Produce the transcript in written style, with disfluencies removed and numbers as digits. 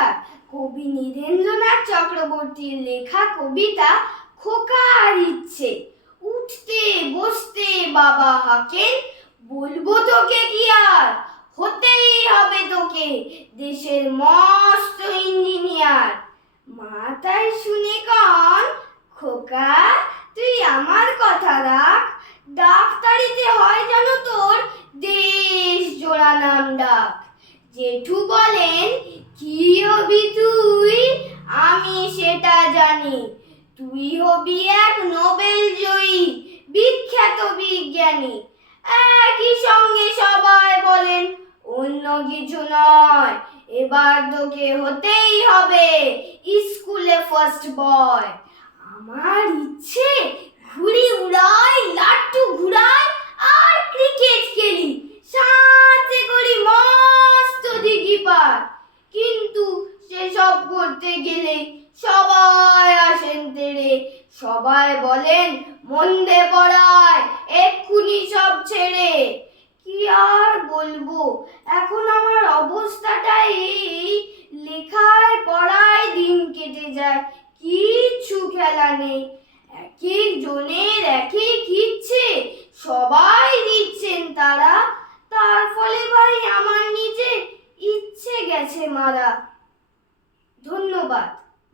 নমস্কার। কবি নীরেন্দ্রনাথ চক্রবর্তীর লেখা কবিতা খোকার ইচ্ছে। উঠতে বসতে বাবা হাঁকেন, বলবো তোকে কি আর, হতেই হবে তোকে দেশের মস্ত ইঞ্জিনিয়ার। মা তাই শুনে কন, খোকা তুই আমার কথা রাখ, ডাক্তারিতে হয় যেন তোর দেশ জোড়া নাম ডাক। জেঠু বলেন, কি হবি তুই? আমি সেটা জানি, তুই হবি এক নোবেল জয়ী বিখ্যাত বিজ্ঞানী। একই সঙ্গে সবাই বলেন, অন্য কিছু নয়, এবার তোকে হতেই হবে স্কুলে ফার্স্ট বয়। আমার ইচ্ছে ঘুড়ি উড়াই, লাট্টু ঘুরাই আর ক্রিকেট খেলি, সাথে করি মস্ত দিঘি পার। কিন্তু সেসব করতে গেলে সবাই আসেন তেড়ে, সবাই বলেন মন্দে পড়ায় এক্ষুনি সব ছেড়ে। কি আর বলবো, এখন আমার অবস্থাটা এই, লেখায় পড়ায় দিন কেটে যায়, কিচ্ছু খেলা নেই। এক এক জনের এক এক ইচ্ছে, সবাই দিচ্ছেন তারা, তার ফলে ভাই আমার নিজে ইচ্ছে গেছে মারা। ধন্যবাদ।